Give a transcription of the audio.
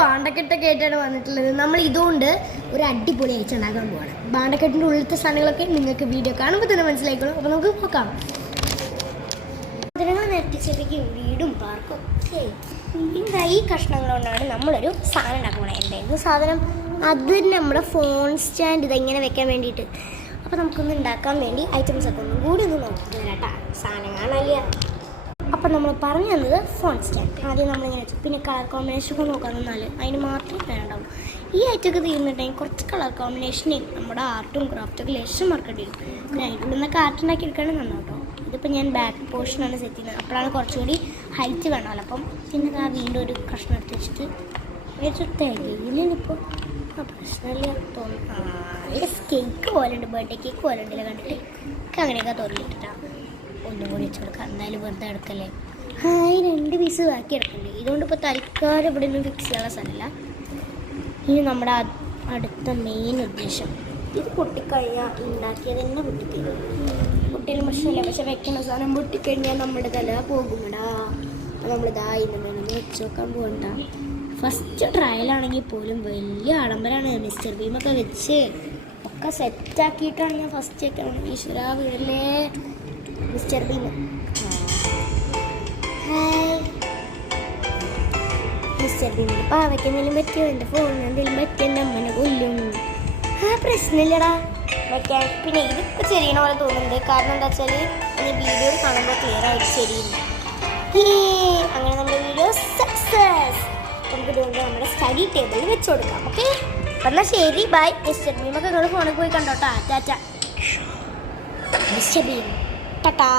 ബാണ്ടക്കെട്ടൊക്കെ ആയിട്ടാണ് വന്നിട്ടുള്ളത്. നമ്മൾ ഇതുകൊണ്ട് ഒരു അടിപൊളി അയച്ചുണ്ടാക്കാൻ പോവാണ്. ബാണ്ടക്കെട്ടിൻ്റെ ഉള്ളിലത്തെ സാധനങ്ങളൊക്കെ നിങ്ങൾക്ക് വീഡിയോ കാണുമ്പോൾ തന്നെ മനസ്സിലായിക്കോളും. അപ്പോൾ നമുക്ക് നോക്കാം. സാധനങ്ങൾ നെറ്റിച്ചേക്ക് വീടും പാർക്കും. ഈ കഷ്ണങ്ങൾ കൊണ്ടാണ് നമ്മളൊരു സാധനം ഉണ്ടാക്കാൻ പോകണം. എന്തായിരുന്നു സാധനം? അത് നമ്മുടെ ഫോൺ സ്റ്റാൻഡ് ഇതെങ്ങനെ വെക്കാൻ വേണ്ടിയിട്ട്. അപ്പോൾ നമുക്കൊന്ന് ഉണ്ടാക്കാൻ വേണ്ടി ഐറ്റംസ് ഒക്കെ ഒന്നും കൂടി ഒന്ന് നോക്കിയിട്ട് വരാം കേട്ടോ. സാധനം കാണാനില്ല. അപ്പം നമ്മൾ പറഞ്ഞു തന്നത് ഫോൺ സ്റ്റാൻഡ്. ആദ്യം നമ്മളിങ്ങനെ വെച്ചു. പിന്നെ കളർ കോമ്പിനേഷൻ ഒക്കെ നോക്കാൻ നിന്നാൽ അതിന് മാത്രമേ വേണ്ടാവും. ഈ ഐറ്റമൊക്കെ തീർന്നിട്ടുണ്ടെങ്കിൽ കുറച്ച് കളർ കോമ്പിനേഷനിൽ നമ്മുടെ ആർട്ടും ക്രാഫ്റ്റൊക്കെ ലക്ഷം മാർക്കറ്റ് ചെയ്യും. പിന്നെ അതിൻ്റെ ഉള്ളിൽ നിന്നൊക്കെ ആർട്ട് ഉണ്ടാക്കി എടുക്കുകയാണെങ്കിൽ നന്നാട്ടോ. ഇതിപ്പോൾ ഞാൻ ബാക്ക് പോർഷനാണ് സെറ്റ് ചെയ്യുന്നത്. അപ്പോഴാണ് കുറച്ചുകൂടി ഹൈറ്റ് വേണമല്ലോ. അപ്പം പിന്നെ ആ വീണ്ടും ഒരു കഷ്ണം എടുത്ത് വെച്ചിട്ട് തികയിലിപ്പോൾ പ്രശ്നമില്ല തോന്നുന്നു. കേക്ക് പോലെ ഉണ്ട്, ബർത്ത്ഡേ കേക്ക് പോലെ ഉണ്ടല്ലോ കണ്ടിട്ട്. എനിക്ക് അങ്ങനെയൊക്കെ തോന്നിയിട്ടാണ് ഒന്നും കൂടി വെച്ച് കൊടുക്കാം. എന്തായാലും വെറുതെ എടുക്കല്ലേ. ഈ 2 പീസ് ബാക്കി എടുക്കണ്ടേ. ഇതുകൊണ്ട് ഇപ്പോൾ തൽക്കാലം ഇവിടെ ഒന്നും ഫിക്സ് ചെയ്യാനുള്ള സ്ഥലമില്ല. ഇനി നമ്മുടെ അടുത്ത മെയിൻ ഉദ്ദേശം, ഇത് പൊട്ടിക്കഴിഞ്ഞാൽ ഉണ്ടാക്കിയത് തന്നെ പൊട്ടിത്തരും. പൊട്ടിയാലും പ്രശ്നമില്ല. പക്ഷെ വെക്കുന്ന സാധനം പൊട്ടിക്കഴിഞ്ഞാൽ നമ്മുടെ തല പോകുമടാ. അപ്പോൾ നമ്മളിതാ ഇന്ന് വെച്ച് നോക്കാൻ പോകണ്ട. ഫസ്റ്റ് ട്രയലാണെങ്കിൽ പോലും വലിയ ആഡംബരമാണ്. മിസ്റ്റർ ബീമൊക്കെ വെച്ച് ഒക്കെ സെറ്റാക്കിയിട്ടാണ് ഞാൻ ഫസ്റ്റ് വെക്കണം. ഈശ്വര വീടല്ലേ മിസ്റ്റർ ബീം. ഹായ് മിസ്റ്റർ ബീമിന് പാവയ്ക്ക് എന്തെങ്കിലും പറ്റിയോ? എൻ്റെ ഫോണിന് എന്തെങ്കിലും പറ്റിയോ? എൻ്റെ അമ്മനെ കൊല്ലും. പ്രശ്നമില്ലടാ വെക്കാൻ. പിന്നെ ഇതിപ്പോൾ ചെറിയണ പോലെ തോന്നുന്നുണ്ട്. കാരണം എന്താ വെച്ചാൽ വീഡിയോയിൽ കാണുമ്പോൾ ക്ലിയർ ആയിട്ട് ശരിയില്ല. അങ്ങനെ നമ്മുടെ വീഡിയോ സക്സസ്. നമുക്ക് ഇതുകൊണ്ട് നമ്മുടെ സ്റ്റഡി ടേബിളിൽ വെച്ച് കൊടുക്കാം. ഓക്കെ, എന്നാൽ ശരി, ബൈ. മിസ്റ്റർ ബീമൊക്കെ നിങ്ങൾ ഫോണിൽ പോയി കണ്ടോട്ടാ. Tata mister Bheem, Tata.